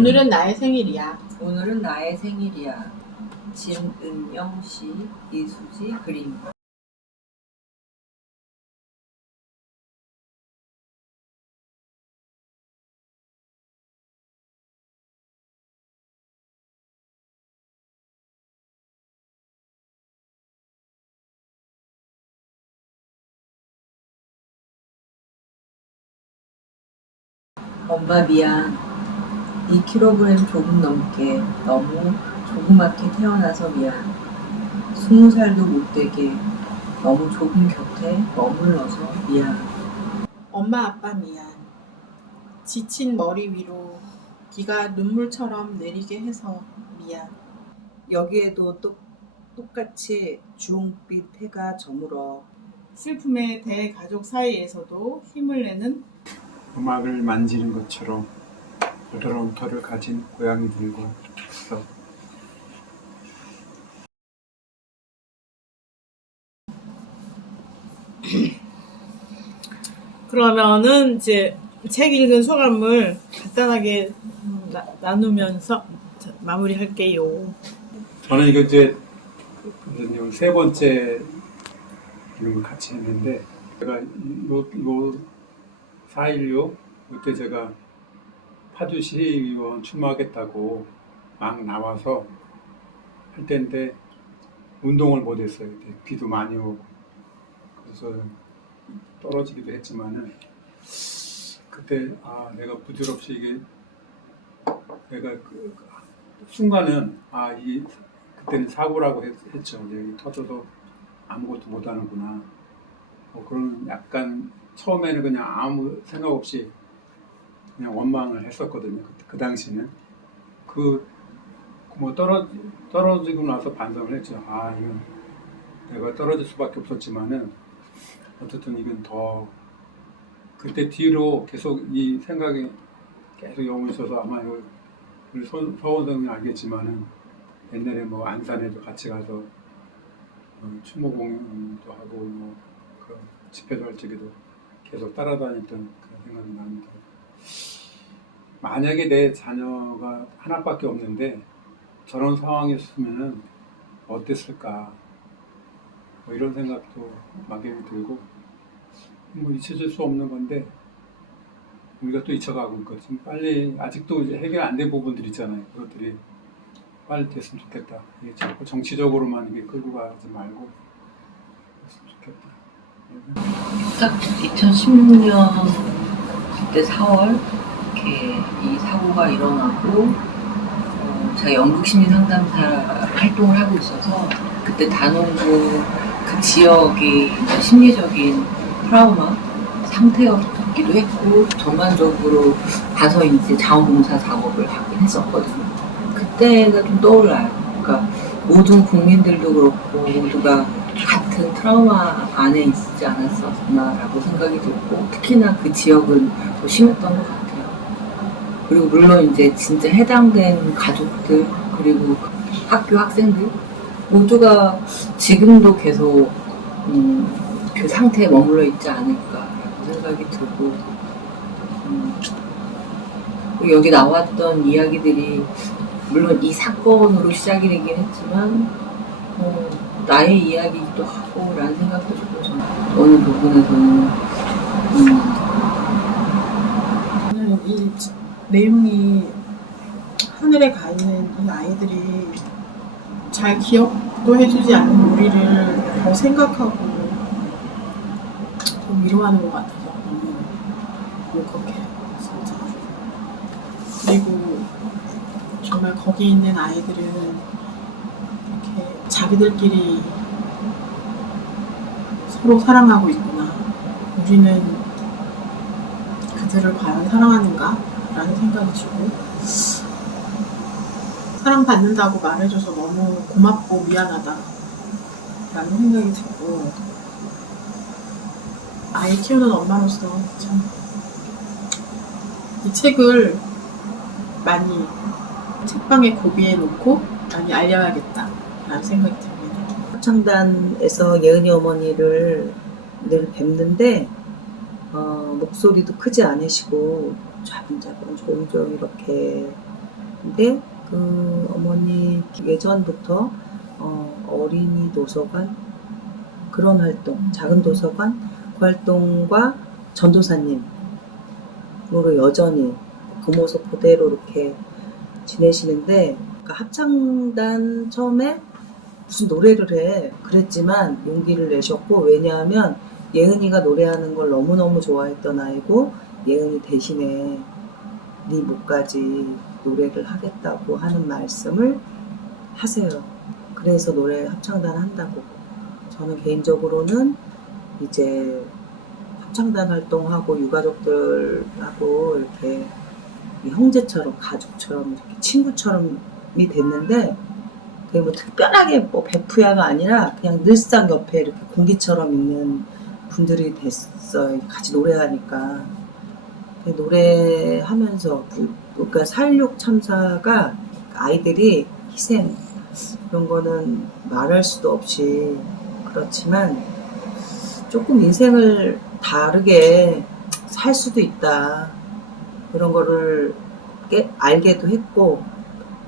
오늘은 나의 생일이야. 오늘은 나의 생일이야. 진은영 씨, 이수지 그림. 엄마 미안. 2kg 조금 넘게 너무 조그맣게 태어나서 미안. 20살도 못 되게 너무 좁은 곁에 머물러서 미안. 엄마 아빠 미안. 지친 머리 위로 비가 눈물처럼 내리게 해서 미안. 여기에도 똑같이 주홍빛 해가 저물어. 슬픔의 대가족 사이에서도 힘을 내는 음악을 만지는 것처럼 부드러운 털을 가진 고양이들과 있어. 그러면은 이제 책 읽은 소감을 간단하게 나누면서 마무리할게요. 저는 이거 이제 세 번째 이런 걸 같이 했는데, 제가 요 4.16 그때 제가 파주 시의원 출마하겠다고 막 나와서 할 때인데 운동을 못했어요. 그때 비도 많이 오고 그래서 떨어지기도 했지만은 그때 내가 부질없이 이게 내가 순간은 그때는 사고라고 했죠. 여기 터져도 아무것도 못하는구나. 그런 약간 처음에는 그냥 아무 생각 없이 그냥 원망을 했었거든요. 그 당시는 떨어지고 나서 반성을 했죠. 이건 내가 떨어질 수밖에 없었지만은 어쨌든 이건 더 그때 뒤로 계속 이 생각이 계속 영혼이 있어서 아마 우리 서원성이 알겠지만은 옛날에 뭐 안산에도 같이 가서 추모 공연도 하고 그 집회도 할 적에도 계속 따라다녔던 그런 생각이 납니다. 만약에 내 자녀가 하나밖에 없는데 저런 상황이었으면은 어땠을까? 뭐 이런 생각도 막연히 들고 잊혀질 수 없는 건데 우리가 또 잊혀가고 있거든. 빨리 아직도 이제 해결 안 된 부분들 있잖아요. 그것들이 빨리 됐으면 좋겠다. 이게 자꾸 정치적으로만 이게 끌고 가지 말고 됐으면 좋겠다. 딱 2016년 그때 4월 이렇게 이 사고가 일어나고 제가 영국시민상담사 활동을 하고 있어서 그때 단원구 그 지역이 심리적인 트라우마 상태였기도 했고 전반적으로 가서 이제 자원봉사 작업을 하긴 했었거든요. 그때가 좀 떠올라요. 그러니까 모든 국민들도 그렇고 모두가 같은 트라우마 안에 있지 않았었나라고 생각이 들고 특히나 그 지역은 더 심했던 것 같아요. 그리고 물론 이제 진짜 해당된 가족들 그리고 학교 학생들 모두가 지금도 계속 그 상태에 머물러 있지 않을까라고 생각이 들고 여기 나왔던 이야기들이 물론 이 사건으로 시작이 되긴 했지만 나의 이야기이기도 하고 라는 생각도 들고 저는 어느 부분에서는 저는 이 내용이 하늘에 가 있는 이 아이들이 잘 기억도 해주지 않는 우리를 더 생각하고 좀 위로하는 것 같아서 너무 울컥해요, 진짜. 그리고 정말 거기 있는 아이들은 이렇게 자기들끼리 서로 사랑하고 있구나. 우리는 그들을 과연 사랑하는가? 라는 생각이 들고 사랑받는다고 말해줘서 너무 고맙고 미안하다 라는 생각이 들고 아이 키우는 엄마로서 참 이 책을 많이 책방에 고비해 놓고 많이 알려야겠다 라는 생각이 듭니다. 합창단에서 예은이 어머니를 늘 뵙는데 목소리도 크지 않으시고 자분자분 종종 이렇게 근데 그 어머니 예전부터 어린이 도서관 그런 활동, 작은 도서관 그 활동과 전도사님으로 여전히 그 모습 그대로 이렇게 지내시는데, 그러니까 합창단 처음에 무슨 노래를 해 그랬지만 용기를 내셨고, 왜냐하면 예은이가 노래하는 걸 너무너무 좋아했던 아이고, 예은이 대신에 네 목까지 노래를 하겠다고 하는 말씀을 하세요. 그래서 노래 합창단 한다고. 저는 개인적으로는 이제 합창단 활동하고 유가족들하고 이렇게 형제처럼, 가족처럼, 이렇게 친구처럼이 됐는데, 그게 뭐 특별하게 뭐 베푸야가 아니라 그냥 늘상 옆에 이렇게 공기처럼 있는 분들이 됐어요. 같이 노래하니까. 노래하면서, 그러니까 4.16 참사가 아이들이 희생, 그런 거는 말할 수도 없이 그렇지만 조금 인생을 다르게 살 수도 있다. 그런 거를 알게도 했고,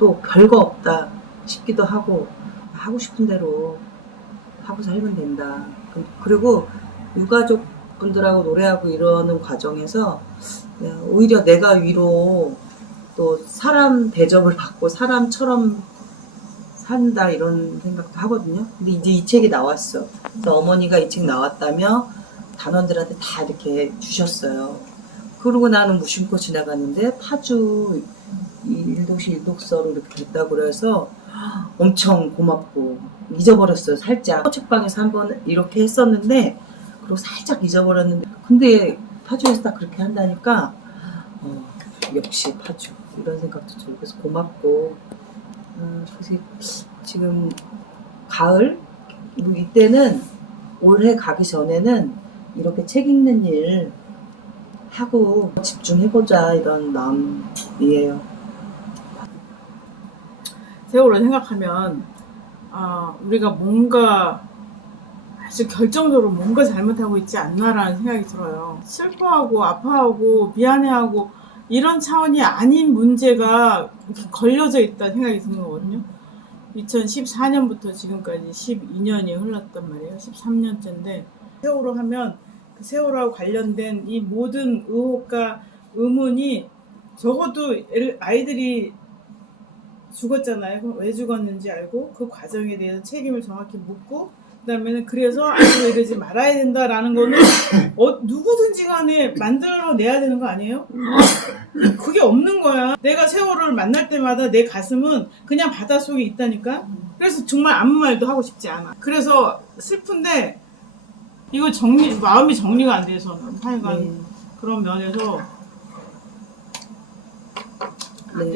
또 별거 없다 싶기도 하고, 하고 싶은 대로 하고 살면 된다. 그리고 유가족 분들하고 노래하고 이러는 과정에서 오히려 내가 위로 또 사람 대접을 받고 사람처럼 산다 이런 생각도 하거든요. 근데 이제 이 책이 나왔어. 그래서 어머니가 이 책 나왔다며 단원들한테 다 이렇게 주셨어요. 그러고 나는 무심코 지나가는데 파주 일독시 일독서로 이렇게 됐다고 그래서 엄청 고맙고, 잊어버렸어요. 살짝 책방에서 한번 이렇게 했었는데 그리고 살짝 잊어버렸는데, 근데 파주에서 딱 그렇게 한다니까 역시 파주 이런 생각도 들고, 그래서 고맙고. 그래서 지금 가을 이때는 올해 가기 전에는 이렇게 책 읽는 일 하고 집중해보자 이런 마음이에요. 세월을 생각하면 우리가 뭔가 아주 결정적으로 뭔가 잘못하고 있지 않나라는 생각이 들어요. 슬퍼하고 아파하고 미안해하고 이런 차원이 아닌 문제가 이렇게 걸려져 있다는 생각이 드는 거거든요. 2014년부터 지금까지 12년이 흘렀단 말이에요. 13년째인데 세월호 하면 그 세월호와 관련된 이 모든 의혹과 의문이, 적어도 아이들이 죽었잖아요. 그럼 왜 죽었는지 알고 그 과정에 대해서 책임을 정확히 묻고, 그 다음에는 그래서 아이고 이러지 말아야 된다라는 거는 누구든지 간에 만들어내야 되는 거 아니에요? 그게 없는 거야. 내가 세월호를 만날 때마다 내 가슴은 그냥 바닷속에 있다니까. 그래서 정말 아무 말도 하고 싶지 않아. 그래서 슬픈데 이거 마음이 정리가 안 돼서는 하여간 그런 면에서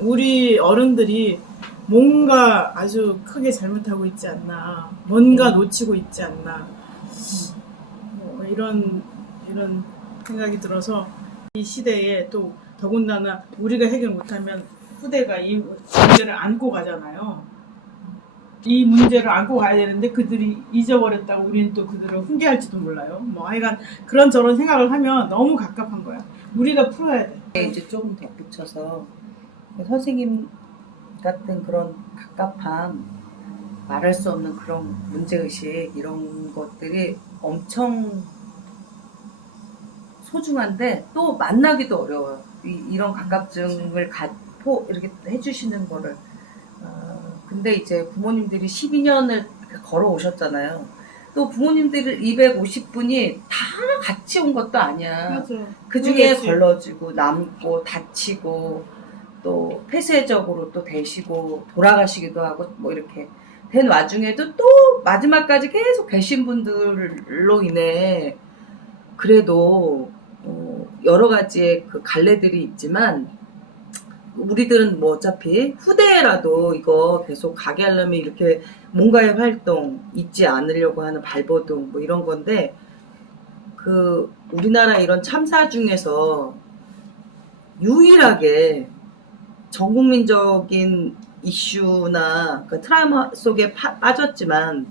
우리 어른들이 뭔가 아주 크게 잘못하고 있지 않나, 뭔가 놓치고 있지 않나, 이런 생각이 들어서 이 시대에 또 더군다나 우리가 해결 못하면 후대가 이 문제를 안고 가잖아요. 이 문제를 안고 가야 되는데 그들이 잊어버렸다고 우리는 또 그들을 훈계할지도 몰라요. 뭐 하여간 그런저런 생각을 하면 너무 갑갑한 거야. 우리가 풀어야 돼. 이제 조금 덧붙여서 선생님 같은 그런 갑갑함, 말할 수 없는 그런 문제의식, 이런 것들이 엄청 소중한데 또 만나기도 어려워요. 이런 갑갑증을 이렇게 해주시는 거를. 근데 이제 부모님들이 12년을 걸어오셨잖아요. 또 부모님들 250분이 다 같이 온 것도 아니야. 맞아. 그 중에 그렇지. 걸러지고 남고 다치고 또 폐쇄적으로 또 되시고 돌아가시기도 하고 뭐 이렇게 된 와중에도 또 마지막까지 계속 계신 분들로 인해 그래도 여러 가지의 그 갈래들이 있지만, 우리들은 뭐 어차피 후대라도 이거 계속 가게 하려면 이렇게 뭔가의 활동, 잊지 않으려고 하는 발버둥 뭐 이런 건데, 그 우리나라 이런 참사 중에서 유일하게 전국민적인 이슈나 그 트라우마 속에 빠졌지만,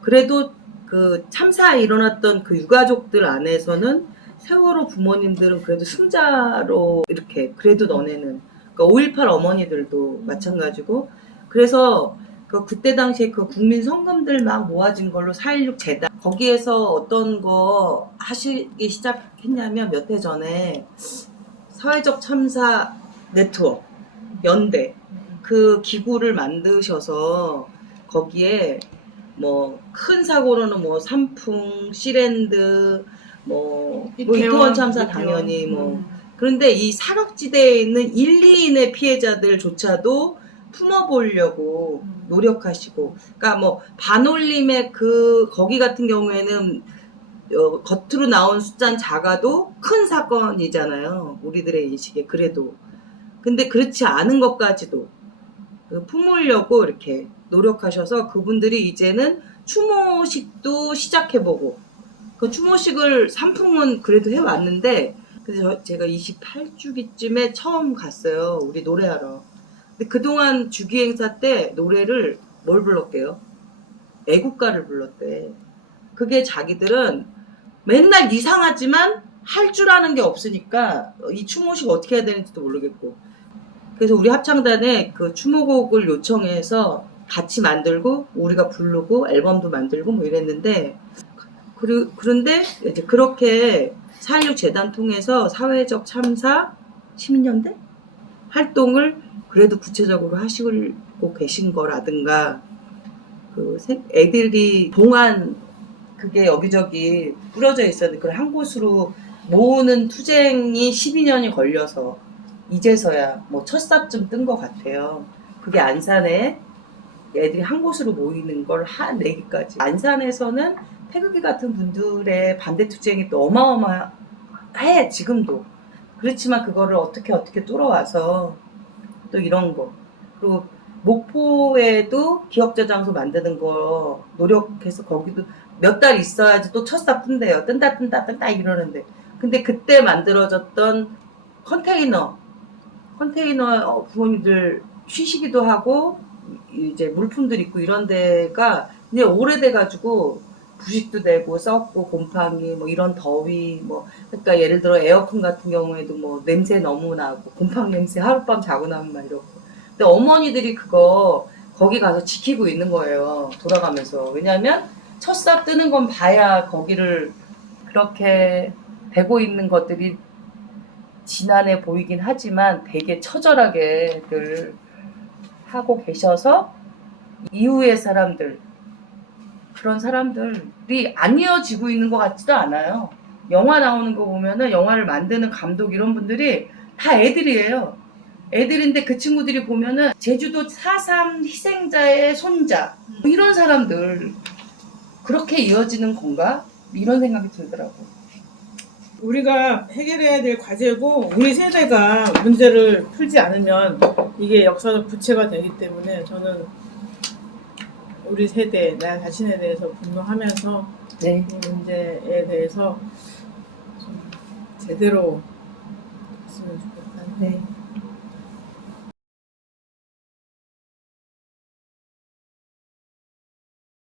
그래도 그 참사에 일어났던 그 유가족들 안에서는 세월호 부모님들은 그래도 승자로 이렇게, 그래도 너네는 그러니까 5.18 어머니들도 마찬가지고 그래서 그때 당시에 그 국민 성금들 막 모아진 걸로 4.16 재단 거기에서 어떤 거 하시기 시작했냐면 몇 해 전에 사회적 참사 네트워크 연대 그 기구를 만드셔서 거기에 뭐 큰 사고로는 뭐 삼풍, 시랜드, 뭐 이태원 참사 당연히 뭐 그런데 이 사각지대에 있는 1, 2인의 피해자들조차도 품어보려고 노력하시고 그러니까 뭐 반올림의 거기 같은 경우에는 겉으로 나온 숫자는 작아도 큰 사건이잖아요. 우리들의 인식에 그래도 근데 그렇지 않은 것까지도 품으려고 이렇게 노력하셔서 그분들이 이제는 추모식도 시작해보고 그 추모식을 삼풍은 그래도 해왔는데 그래서 제가 28주기쯤에 처음 갔어요. 우리 노래하러. 근데 그동안 주기행사 때 노래를 뭘 불렀대요? 애국가를 불렀대. 그게 자기들은 맨날 이상하지만 할 줄 아는 게 없으니까 이 추모식 어떻게 해야 되는지도 모르겠고 그래서 우리 합창단에 그 추모곡을 요청해서 같이 만들고 우리가 부르고 앨범도 만들고 뭐 이랬는데 그런데 이제 그렇게 4.16 재단 통해서 사회적 참사 시민연대 활동을 그래도 구체적으로 하시고 계신 거라든가 그 애들이 봉안 그게 여기저기 뿌려져 있었는데 그걸 한 곳으로 모으는 투쟁이 12년이 걸려서 이제서야 뭐 첫 삽좀 뜬 것 같아요. 그게 안산에 애들이 한 곳으로 모이는 걸 내기까지. 안산에서는 태극기 같은 분들의 반대 투쟁이 또 어마어마해 지금도. 그렇지만 그거를 어떻게 뚫어와서 또 이런 거. 그리고 목포에도 기억저장소 만드는 거 노력해서 거기도 몇 달 있어야지 또 첫 삽 뜬대요. 뜬다 이러는데. 근데 그때 만들어졌던 컨테이너 부모님들 쉬시기도 하고 이제 물품들 있고 이런 데가 이제 오래돼가지고 부식도 되고 썩고 곰팡이 뭐 이런 더위 뭐 그러니까 예를 들어 에어컨 같은 경우에도 뭐 냄새 너무 나고 곰팡이 냄새 하룻밤 자고 나면 막 이렇고 근데 어머니들이 그거 거기 가서 지키고 있는 거예요 돌아가면서 왜냐하면 첫삽 뜨는 건 봐야 거기를 그렇게 되고 있는 것들이 지난해 보이긴 하지만 되게 처절하게 늘 하고 계셔서 이후의 사람들 그런 사람들이 안 이어지고 있는 것 같지도 않아요. 영화 나오는 거 보면은 영화를 만드는 감독 이런 분들이 다 애들이에요. 애들인데 그 친구들이 보면은 제주도 4.3 희생자의 손자 이런 사람들 그렇게 이어지는 건가? 이런 생각이 들더라고요. 우리가 해결해야 될 과제고 우리 세대가 문제를 풀지 않으면 이게 역사적 부채가 되기 때문에 저는 우리 세대, 나 자신에 대해서 분노하면서 네. 이 문제에 대해서 좀 제대로 했으면 좋겠다는 네.